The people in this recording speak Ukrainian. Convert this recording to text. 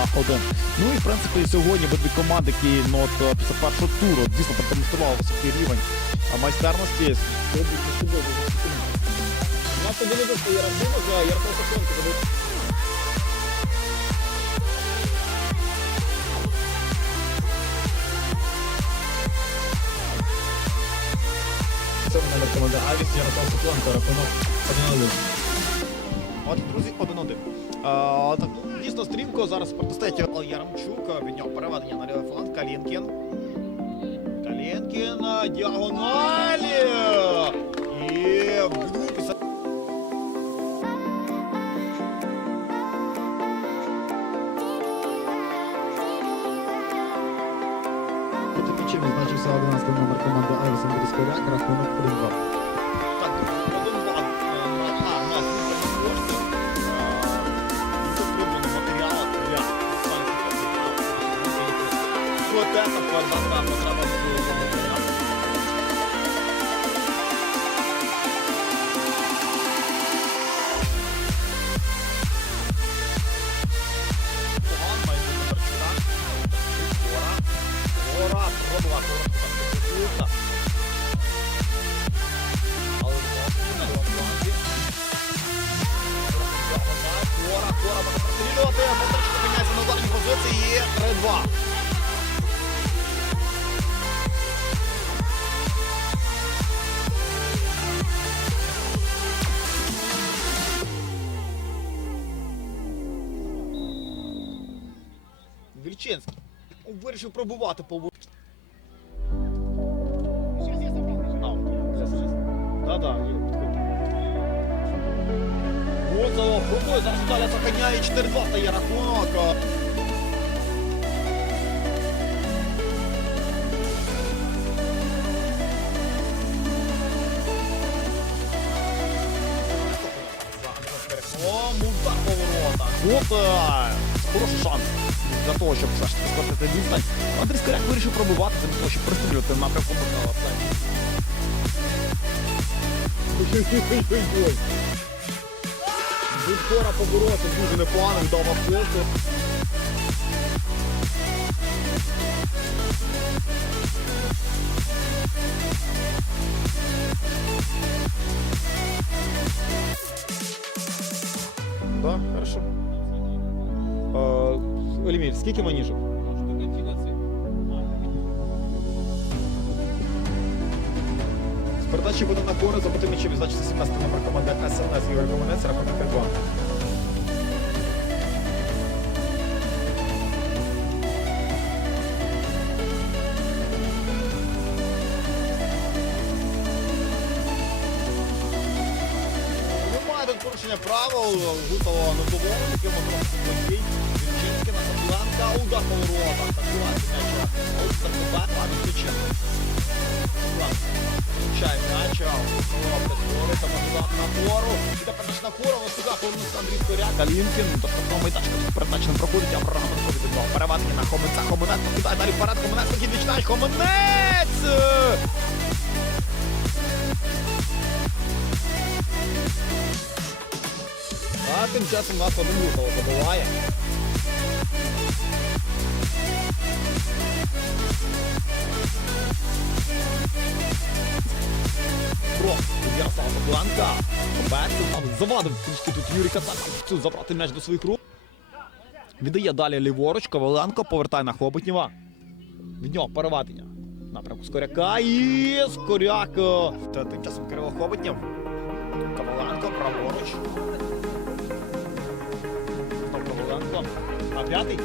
2-1. Ну і в принципі сьогодні обидві команди, які ну, от, після першого туру дійсно продемонстрували високий рівень майстерності. У нас не вийшло Ярасимов, а Ярослав Сафонко забив. Це в мене команда Авіс, Ярослав Сафонко, рахунок 1-0. От, друзі, 1-1. А, так, ну, дійсно стрімко зараз протистоїть Яремчук, від нього переведення на лівий фланг, Калінкін. Калінкін, а, діагоналі! І. Проти м'ячем відзначився 11 номер команди Айвіс Андрій Скоряк, рахунок 1-2. На флангі. Кора, Кора може прострілювати, Бондарчук опиняється на ударній позиції 3-2. Вільчинський вирішив пробувати по Да-да, є, підходь. Возов, пробує, зараз далі заганяє 4-2 стає рахунок. удар поворота. От, е, хороший шанс для того, щоб все ж таки скоротити відстань. Андрій Скоряк вирішив пробувати, для того, щоб пристрілювати напрямку Михайла побороти дуже непогано, віддав асисту. Да, хорошо. Олімір, скільки маніжок? З буде на кори, забути м'ячем відзначиться 17 номер команди СНС Ігор Команець, рахунок 5-2. Порушення правил, Гутова на доволі, яким трохи подій. Вінчинський на Сапленка, удар по воротах, атакувати м'яча. Олександр Кубак, пане Вінченко. Включає м'яч, Головка створюється, назад на гору. І тепер на гору, ось туди повернувся Андрій Скоряк. Калінкін, до штрафного майданчика передача не проходить, а доходить від нього. Переведення на Хоменця, Хоменець покидає далі вперед, Хоменець вихід відчинають, Хоменець! Тим часом нас один Лютого забиває. Про Ярослава. Бетсен там завадив трішки тут Юрій Кацак. Забрати м'яч до своїх рук. Віддає далі ліворуч, Коваленко повертає на Хоботнєва. Від нього переведення. Напрямку Скоряка і Скоряк. е, Та тим часом Кирило Хоботнєв. Коваленко праворуч. А п'ятий.